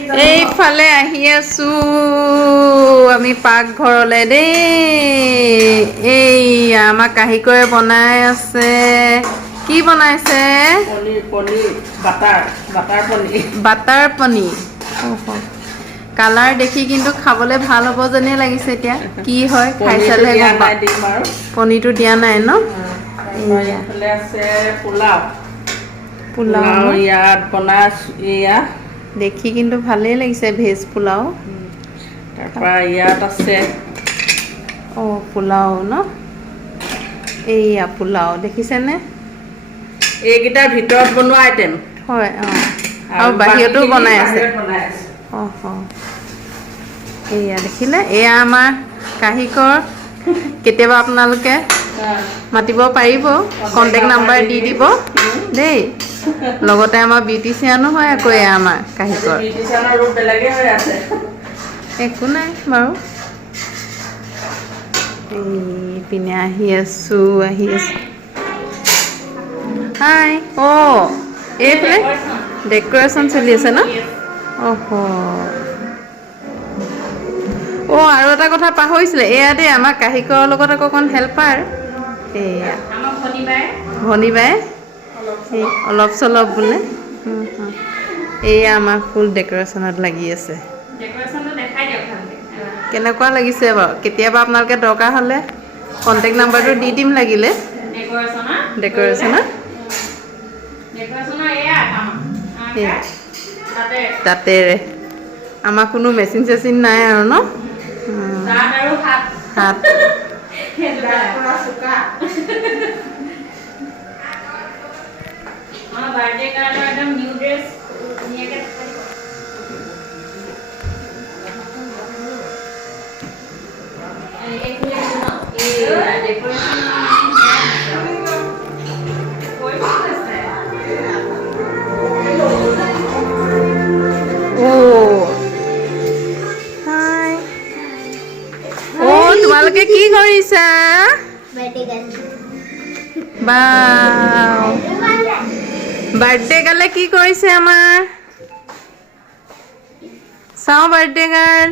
এইফালে আহি আছো আমি পাকঘৰলে দেই এই আমাৰ কাহিকৰে বনাই আছে কি বনাইছে পনীৰ বাটাৰ পনীৰ কালাৰ দেখি কিন্তু খাবলে ভাল হ'ব যেনে লাগিছে এতিয়া কি হয় খাই চালে গম পাম পনীৰটো দিয়া নাই ন এইফালে আছে পোলাও ন ইয়াত বনাইছো এয়া দেখি কিন্তু ভালেই লাগিছে ভেজ পোলাও তাৰপৰা ইয়াত আছে পোলাও ন এইয়া পোলাও দেখিছেনে এইকেইটাৰ ভিতৰত বনোৱা আইটেম হয় আৰু বাহিৰতো বনাই আছে এইয়া দেখিলে এয়া আমাৰ কাহিকৰ কেতিয়াবা আপোনালোকে মাতিব পাৰিব কণ্টেক্ট নাম্বাৰ দি দিব দেই লগতে আমাৰ বিউটিচিয়ানো হয় আকৌ এয়া আমাৰ কাহিকৰ একো নাই বাৰু এইপিনে আহি আছো হাই এইফালে ডেক'ৰেশ্যন চলি আছে ন আৰু এটা কথা পাহৰিছিলে এয়া দেই আমাৰ কাহিকৰ লগত আকৌ অকণ হেল্পাৰ এয়া ভনীবাই অলপ চলপ বোলে এয়া আমাৰ ফুল ডেক'ৰেশ্যনত লাগি আছে কেনেকুৱা লাগিছে বাৰু কেতিয়াবা আপোনালোকে দৰকাৰ হ'লে কণ্টেক্ট নাম্বাৰটো দি দিম লাগিলে ডেক'ৰেশ্যনৰ তাতেৰে আমাৰ কোনো মেচিন চেচিন নাই আৰু ন হাত বাৰ্থডে কাৰণে একদম নিউ ড্ৰেছ ধুনীয়াকৈ তোমালোকে কি কৰিছা বাৰ্থডে গালে কি কৰিছে আমাৰ চাওঁ বাৰ্থডে গাৰ্ল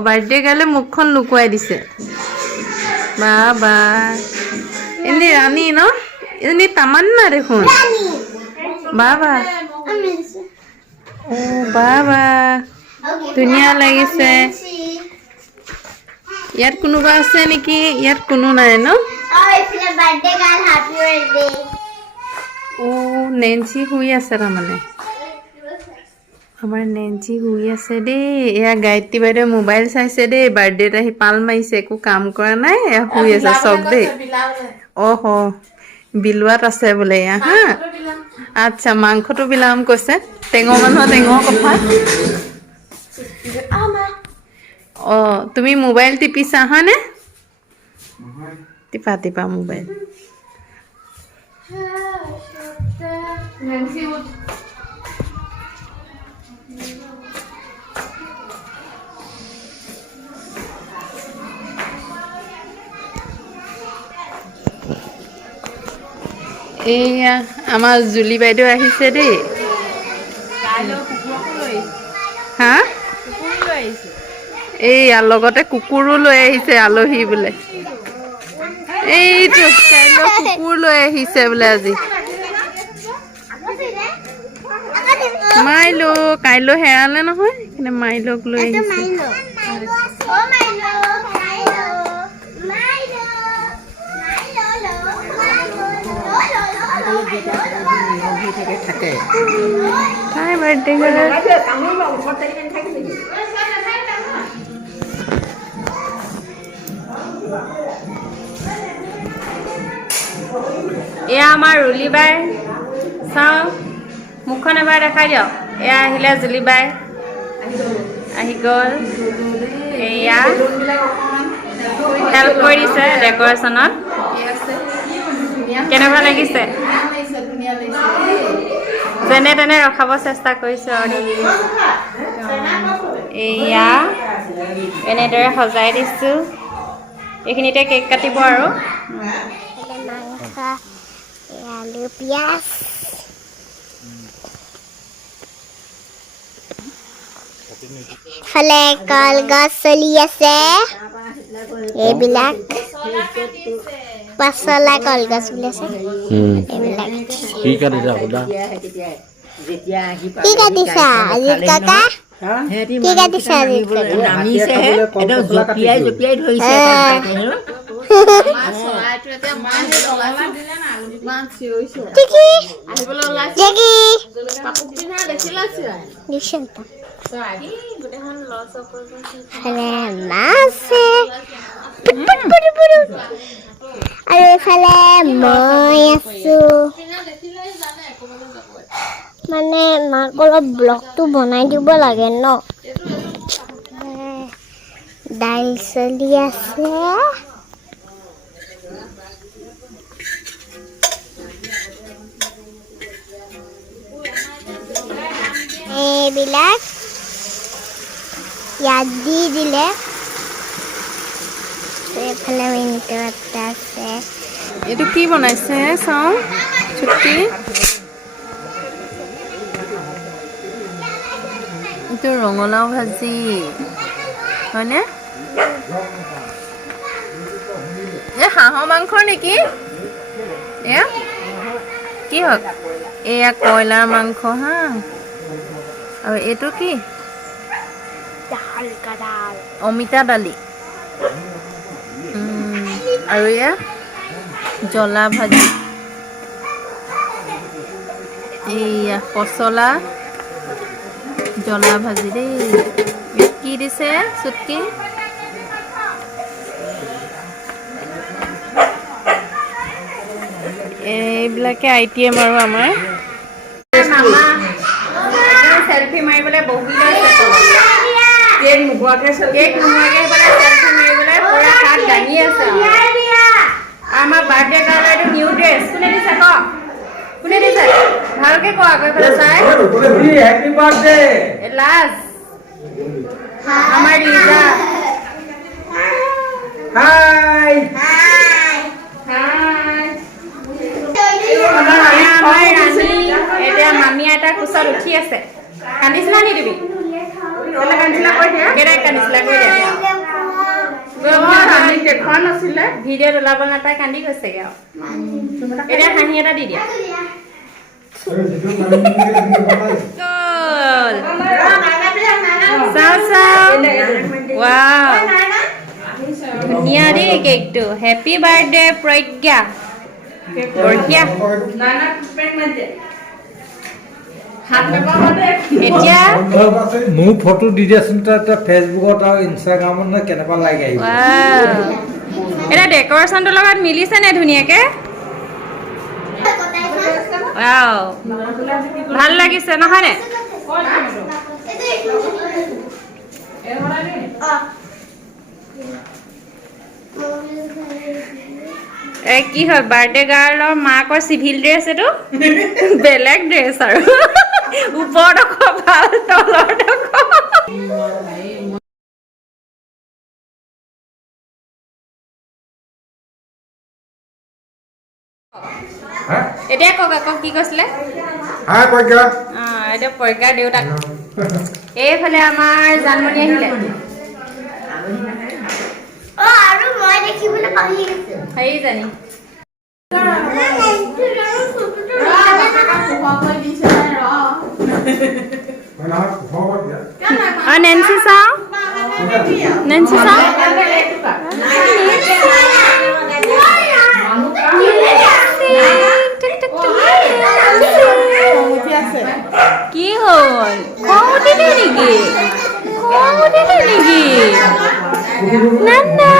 বাৰ্থডে গাৰ্লে মুখখন লুকুৱাই দিছে বা এনেই ৰাণী ন এনেই তামান্না দেখোন বা ধুনীয়া লাগিছে ইয়াত কোনোবা আছে নেকি ইয়াত কোনো নাই ন নেন্সি শুই আছে তাৰমানে আমাৰ নেন্সি শুই আছে দেই এয়া গায়ত্ৰী বাইদেউ মোবাইল চাইছে দেই বাৰ্থডেত আহি পাল মাৰিছে একো কাম কৰা নাই এয়া শুই আছে চব দেই বিলোৱাত আছে বোলে এয়া হা আচ্ছা মাংসটো বিলাম কৈছে টেঙৰ মানুহৰ টেঙৰ কথা তুমি মোবাইল টিপিছা হয়নে টিপা মোবাইল এয়া আমাৰ জুলি বাইদেউ আহিছে দেই হা এইয়া লগতে কুকুৰো লৈ আহিছে আলহী বোলে এইটো কাইলৈ কুকুৰ লৈ আহিছে বোলে আজি মাইলো কাইলৈ হেৰালে নহয় কিন্তু মাইলক লৈ আহিছে Hi birthday girl. এয়া আমাৰ ৰুলি বাই চাওঁ মুখখন এবাৰ দেখাই দিয়ক এয়া আহিলে জুলি বাই আহি গ'ল এয়া হেল্প কৰি দিছে ডেক'ৰেশ্যনত কেনেকুৱা লাগিছে যেনে তেনে ৰখাব চেষ্টা কৰিছোঁ আৰু এয়া এনেদৰে সজাই দিছোঁ এইখিনিতে কেক কাটিব আৰু আলু পিঁয়াজ ফালে কলগছ চলি আছে এইবিলাক পাছলা কলগছ বুলি আছে এইবিলাক কি কাটিছা সোধা কি কাটিছা আজিত কাকা কি কাটিছা আজিত কাকা নামিছেহে একদম জপিয়াই জপিয়াই ধৰিছে টিকি জেগি মাছে আৰু এইফালে মই আছো মানে মাক অলপ ব্লগটো বনাই দিব লাগে ন দাইল চলি আছে এইবিলাক ইয়াত দি দিলে এইফালে মিনিটো এটা আছে এইটো কি বনাইছে চাওঁ ছুটি এইটো ৰঙালাও ভাজি হয়নে এই হাঁহৰ মাংস নেকি এয়া কি হওক এয়া কয়লাৰ মাংস হা আৰু এইটো কি অমিতা দালি আৰু এয়া জ্বলা ভাজি এইয়া পচলা জ্বলা ভাজি দেই ইয়াত কি দিছে চুটকি এইবিলাকে আইটেম আৰু আমাৰ মামা চেলফি মাৰিবলৈ বহি লৈছে কেক নোহোৱাকৈ কেক নোহোৱাকৈ বোলে চেলফি মাৰিবলৈ পুৰা হাত দাঙি আছে আমাৰ বাৰ্থডে কাৰণে এইটো নিউ ড্ৰেছ কোনে দিছে ক কোনে দিছে ভালকে ক আকৌ এইফালে চাই হেপী বাৰ্থডে লাষ্ট আমাৰ ৰিজা হাই আমাৰ ৰাণী এতিয়া মামী আইতাৰ কোচত উঠি আছে কান্দিছিলা নি তুমি কান্দিছিলা কৈ দিয়া কান্দিছিলা কৈ দিয়া ভিডিঅ'ত ওলাব নাপাই কান্দি গৈছেগে আৰু এতিয়া হাঁহি এটা দি দিয়া চাওঁ চাওঁ ৱাও ধুনীয়া দেই কেকটো হেপী বাৰ্থডে প্ৰজ্ঞা বঢ়িয়া এতিয়া মোৰ ফটো দি দিয়াচোন তাত ফেচবুকত আৰু ইনষ্টাগ্ৰামত নে কেনেকুৱা লাগে আহিব এতিয়া ডেক'ৰেশ্যনটোৰ লগত মিলিছে নে ধুনীয়াকে ৱাও ভাল লাগিছে নহয়নে কি হয় বাৰ্থডে গাৰ্লৰ মাকৰ চিভিল ড্ৰেছ এইটো বেলেগ ড্ৰেছ আৰু ওপৰত আকৌ ভাল তলত আকৌ এতিয়া কওক আকৌ কি কৈছিলে এতিয়া প্ৰজ্ঞাৰ দেউতাক এইফালে আমাৰ জানমণি আহিলে আৰু মই দেখিবলৈ পাহৰি গৈছো হেৰি জানি নেন্সি চাওঁ নেন্সি চাওঁ কি হ'ল খং উঠিলে নেকি নানা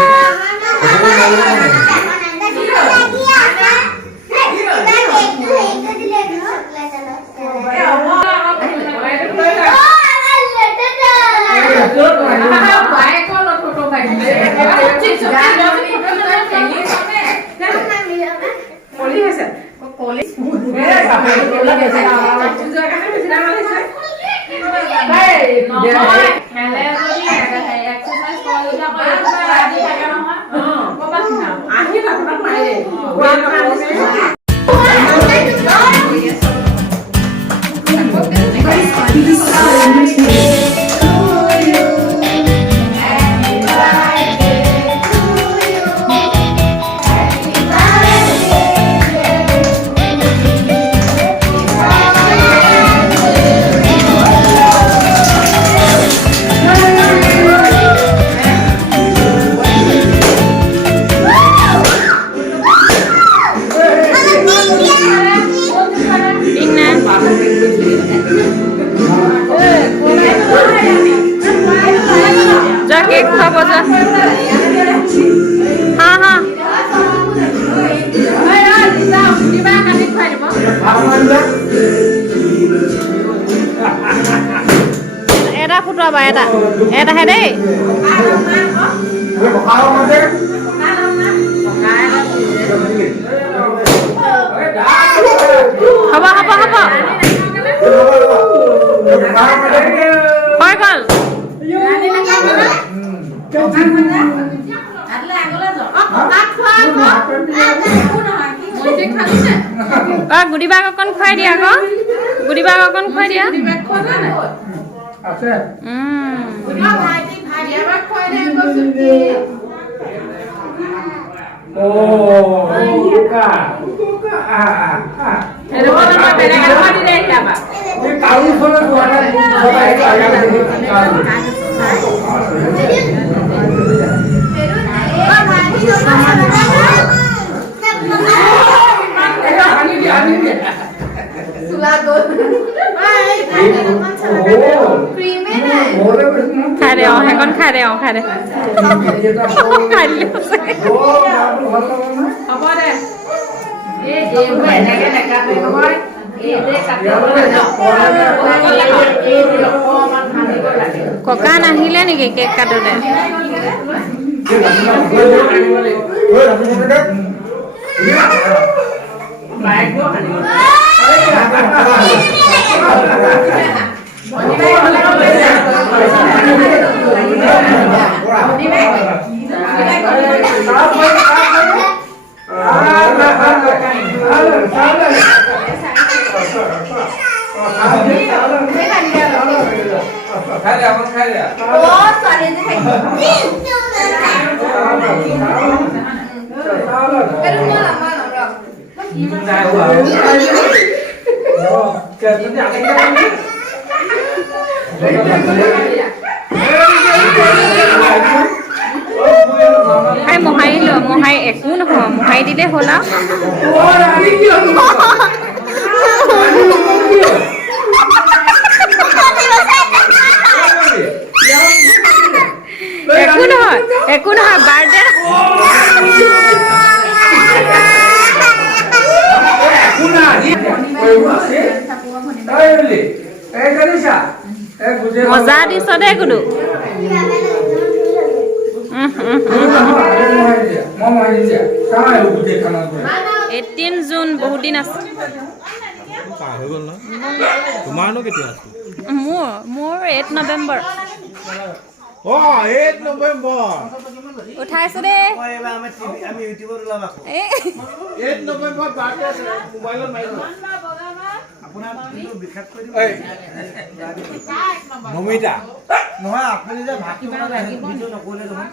Please, যা কেক খাব যা হা হা এটা ফুটাবা এটাহে দেই হ'ব হৈ গ'ল গুডি বাগ অকণ খুৱাই দিয়া আকৌ গুডি বাগ অকণ খুৱাই দিয়া খাই দে সেইকণ খাই দে খাই দে খাই দিলে হ'ব দে ককা নাহিলে নেকি কেক কাটোতে মোহাই একো নহয় মোহাই দিলে হ'ল একো নহয় বাৰ্থডে মজা দিছ দে কোনো 18 জুন বহুত দিন আছে মোৰ 8 নৱেম্বৰ উঠাইছো দে নমিতা নহয় আপুনি যে ভাকি বনালে ভিডিঅ' নকৰিলে নহয়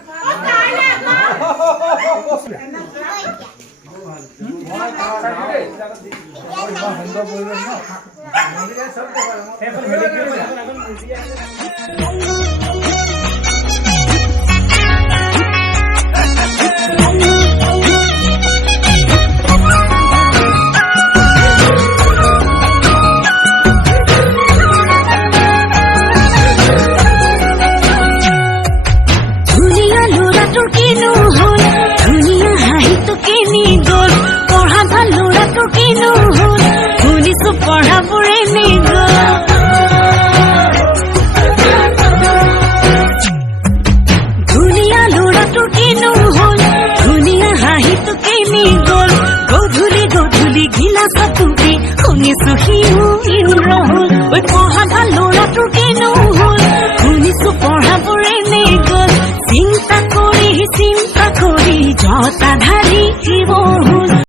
চিন্তা কৰি জতা ধাৰি